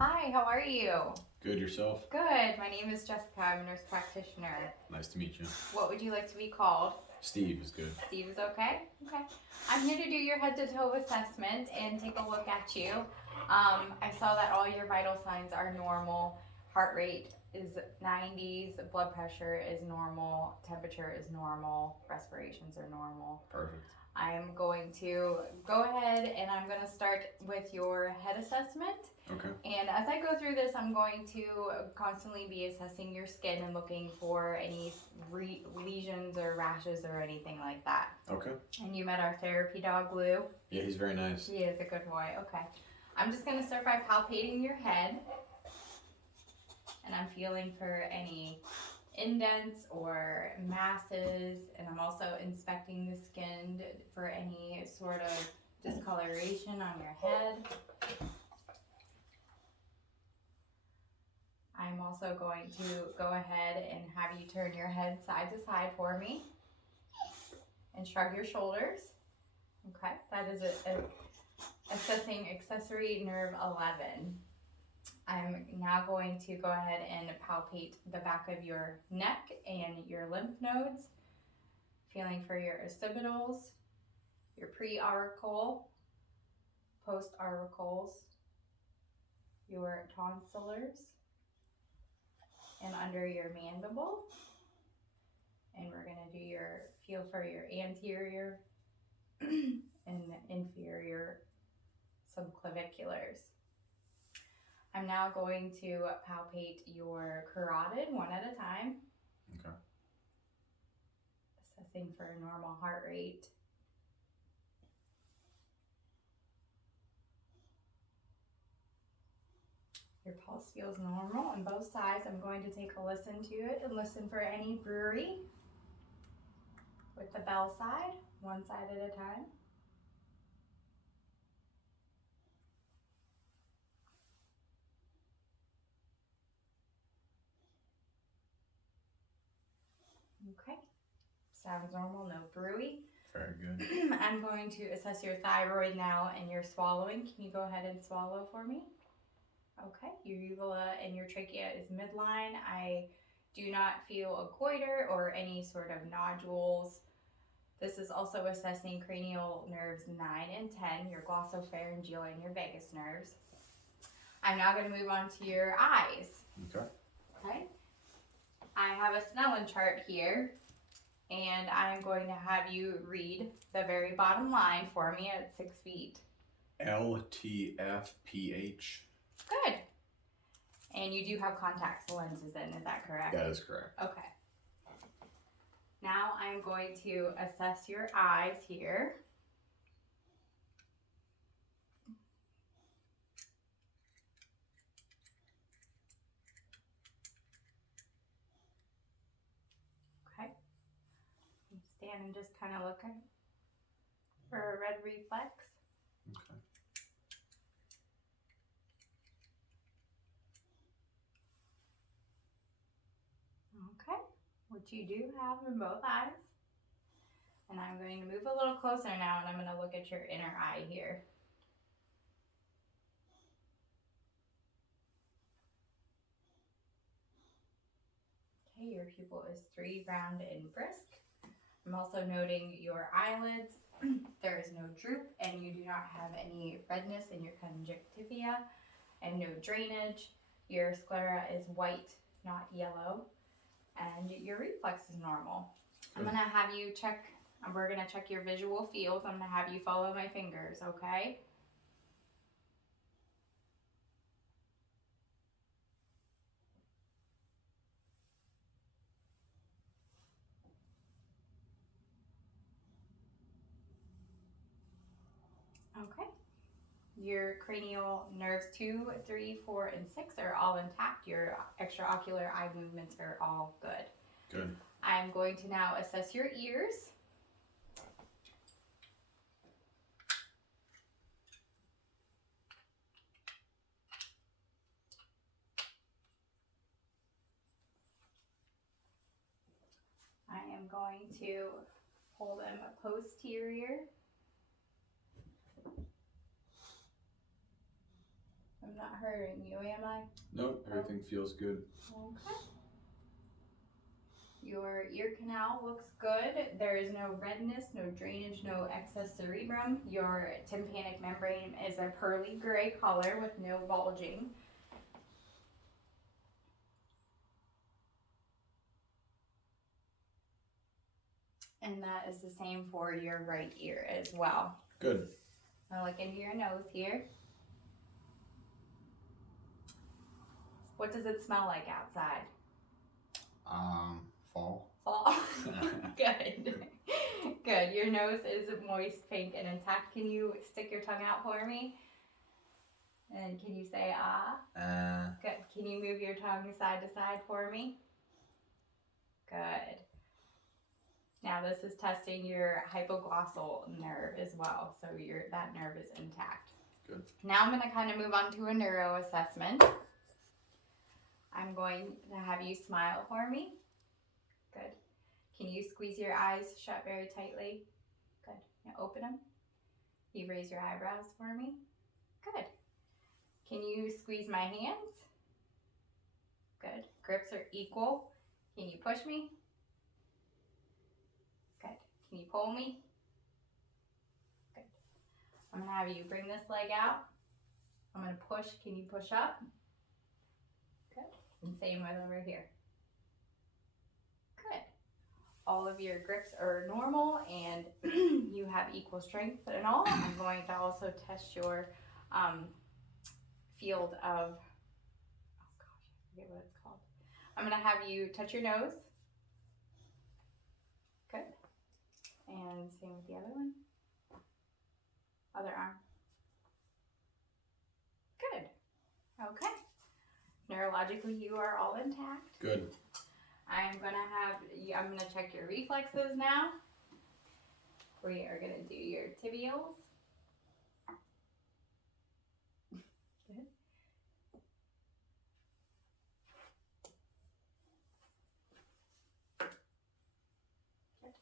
Hi, how are you? Good yourself? Good. My name is Jessica. I'm a nurse practitioner. Nice to meet you. What would you like to be called? Steve is good. Steve is okay? Okay. I'm here to do your head to toe assessment and take a look at you. I saw that all your vital signs are normal. Heart rate is 90s, blood pressure is normal, temperature is normal, respirations are normal. Perfect. I'm going to go ahead and I'm going to start with your head assessment. Okay. And as I go through this, I'm going to constantly be assessing your skin and looking for any lesions or rashes or anything like that. Okay. And you met our therapy dog, Blue. Yeah, he's very nice. He is a good boy. Okay. I'm just going to start by palpating your head. And I'm feeling for any indents or masses, and I'm also inspecting the skin for any sort of discoloration on your head. I'm also going to go ahead and have you turn your head side to side for me and shrug your shoulders. Okay, that is assessing accessory nerve 11. I'm now going to go ahead and palpate the back of your neck and your lymph nodes, feeling for your occipitals, your pre-auricle, post-auricles, your tonsillars, and under your mandible. And we're going to do your feel for your anterior and inferior subclaviculars. I'm now going to palpate your carotid one at a time. Okay. Assessing for a normal heart rate. Your pulse feels normal on both sides. I'm going to take a listen to it and listen for any brewery with the bell side, one side at a time. Okay, sounds normal, no brewy. Very good. I'm going to assess your thyroid now and your swallowing. Can you go ahead and swallow for me? Okay, your uvula and your trachea is midline. I do not feel a goiter or any sort of nodules. This is also assessing cranial nerves 9 and 10, your glossopharyngeal and your vagus nerves. I'm now going to move on to your eyes. Okay. Okay. I have a Snellen chart here, and I'm going to have you read the very bottom line for me at 6 feet. LTFPH. Good. And you do have contacts lenses in, is that correct? That is correct. Okay. Now I'm going to assess your eyes here. Okay. Stand and just kind of look for a red reflex. Okay. Okay, which you do have in both eyes. And I'm going to move a little closer now, and I'm going to look at your inner eye here. Okay, your pupil is 3, round and brisk. I'm also noting your eyelids. There is no droop, and you do not have any redness in your conjunctiva and no drainage. Your sclera is white, not yellow, and your reflex is normal. I'm going to have you check, we're going to check your visual field. I'm going to have you follow my fingers, okay? Okay. Your cranial nerves 2, 3, 4, and 6 are all intact. Your extraocular eye movements are all good. Good. I'm going to now assess your ears. I am going to hold them posterior. I'm not hurting you, am I? Nope, everything feels good. Okay. Your ear canal looks good. There is no redness, no drainage, no excess cerebrum. Your tympanic membrane is a pearly gray color with no bulging. And that is the same for your right ear as well. Good. Now look into your nose here. What does it smell like outside? Fall. Fall. Good. Good. Your nose is moist, pink, and intact. Can you stick your tongue out for me? And can you say ah? Good. Can you move your tongue side to side for me? Good. Now this is testing your hypoglossal nerve as well, so that nerve is intact. Good. Now I'm going to kind of move on to a neuro assessment. I'm going to have you smile for me. Good. Can you squeeze your eyes shut very tightly? Good. Now open them. You raise your eyebrows for me. Good. Can you squeeze my hands? Good. Grips are equal. Can you push me? Good. Can you pull me? Good. I'm going to have you bring this leg out. I'm going to push. Can you push up? Good. And same with over here. Good. All of your grips are normal and you have equal strength and all. I'm going to also test your field of, oh gosh, I forget what it's called. I'm going to have you touch your nose. Good. And same with the other one. Other arm. Good. Okay. Neurologically, you are all intact. Good. I'm going to check your reflexes now. We are going to do your tibials. Good. Good.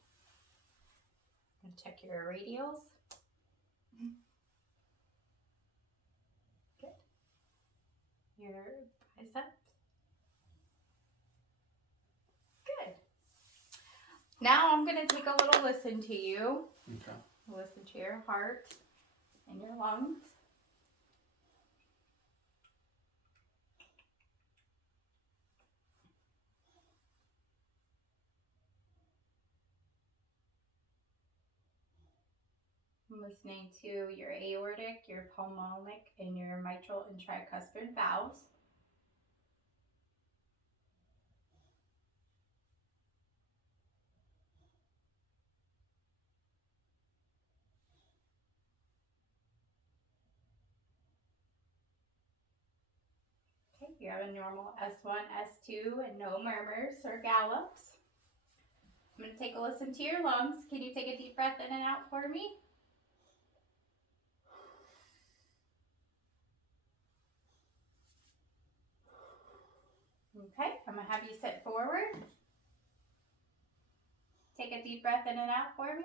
I'm going to check your radials. Good. Your biceps. Good. Now I'm going to take a little listen to you. Okay. Listen to your heart and your lungs. I'm listening to your aortic, your pulmonic, and your mitral and tricuspid valves. Okay, you have a normal S1, S2, and no murmurs or gallops. I'm going to take a listen to your lungs. Can you take a deep breath in and out for me? Okay, I'm going to have you sit forward. Take a deep breath in and out for me.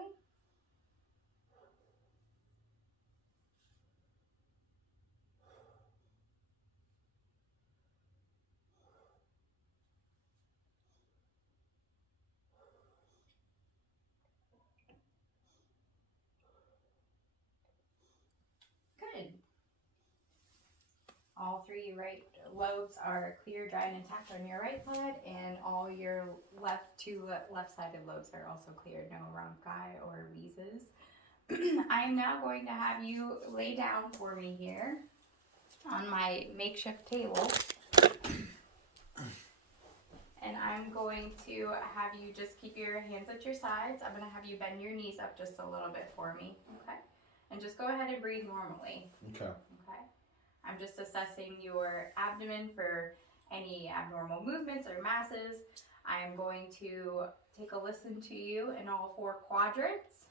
Good. All three right lobes are clear, dry, and intact on your right side, and all your left-sided lobes are also clear, no rhonchi or wheezes. I'm now going to have you lay down for me here on my makeshift table. And I'm going to have you just keep your hands at your sides. I'm going to have you bend your knees up just a little bit for me, okay? And just go ahead and breathe normally. Okay. Okay. I'm just assessing your abdomen for any abnormal movements or masses. I'm going to take a listen to you in all four quadrants.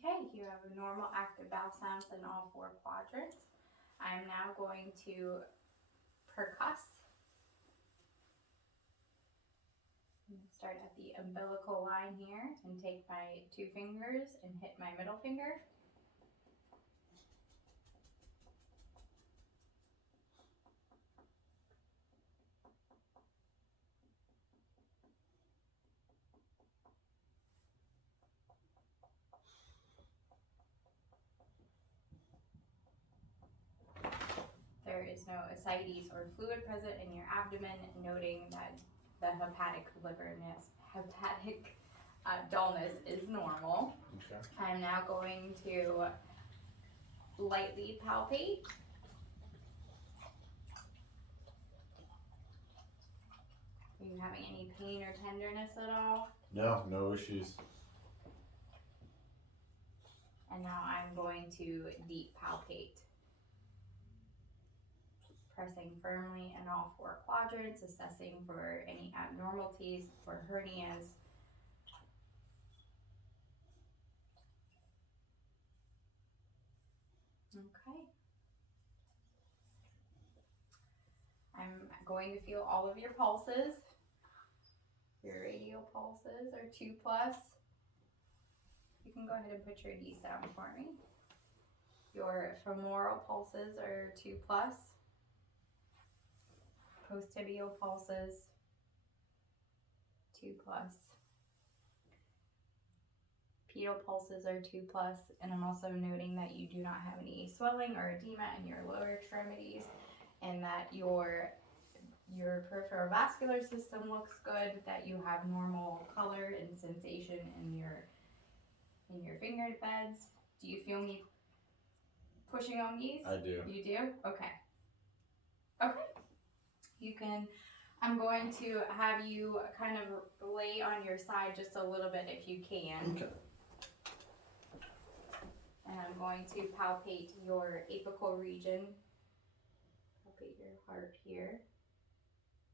Okay, you have a normal active bowel sounds in all 4 quadrants. I am now going to percuss. Start at the umbilical line here and take my 2 fingers and hit my middle finger. There is no ascites or fluid present in your abdomen, noting that the hepatic dullness is normal. Okay. I'm now going to lightly palpate. Are you having any pain or tenderness at all? No issues. And now I'm going to deep palpate. Pressing firmly in all 4 quadrants, assessing for any abnormalities, for hernias. Okay. I'm going to feel all of your pulses. Your radial pulses are 2+. You can go ahead and put your knees down for me. Your femoral pulses are 2+. Post-tibial pulses, 2+. Pedal pulses are 2+, and I'm also noting that you do not have any swelling or edema in your lower extremities, and that your peripheral vascular system looks good, that you have normal color and sensation in your finger beds. Do you feel me pushing on these? I do. You do? Okay. Okay. You can, I'm going to have you kind of lay on your side just a little bit if you can. Okay. And I'm going to palpate your apical region. Palpate your heart here.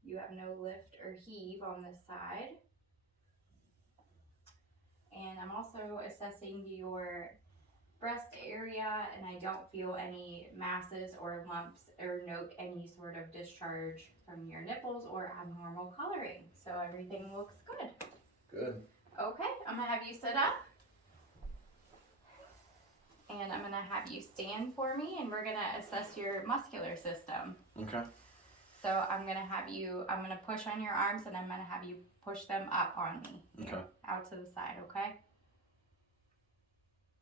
You have no lift or heave on this side. And I'm also assessing your breast area, and I don't feel any masses or lumps or note any sort of discharge from your nipples or abnormal coloring. So everything looks good. Good. Okay, I'm gonna have you sit up. And I'm gonna have you stand for me, and we're gonna assess your muscular system. Okay. So I'm gonna push on your arms, and I'm gonna have you push them up on me. Here, Okay. out to the side, okay?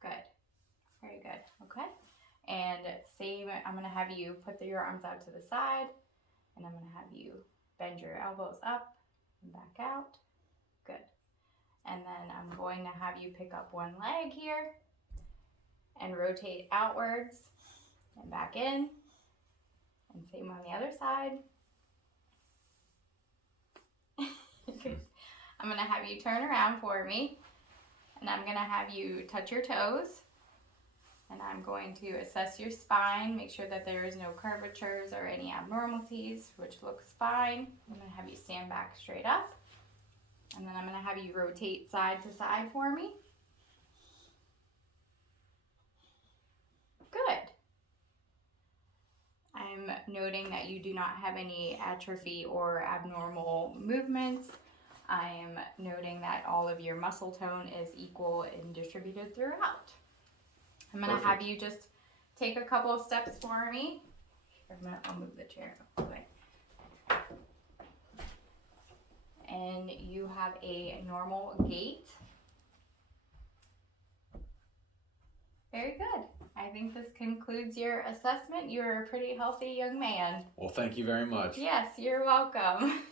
Good. Very good. Okay. And same, I'm gonna have you put your arms out to the side, and I'm gonna have you bend your elbows up and back out. Good. And then I'm going to have you pick up one leg here and rotate outwards and back in. And same on the other side. I'm gonna have you turn around for me, and I'm gonna have you touch your toes. And I'm going to assess your spine, make sure that there is no curvatures or any abnormalities, which looks fine. I'm gonna have you stand back straight up. And then I'm gonna have you rotate side to side for me. Good. I'm noting that you do not have any atrophy or abnormal movements. I am noting that all of your muscle tone is equal and distributed throughout. I'm gonna have you just take a couple of steps for me. I'll move the chair out of the way. And you have a normal gait. Very good. I think this concludes your assessment. You're a pretty healthy young man. Well, thank you very much. Yes, you're welcome.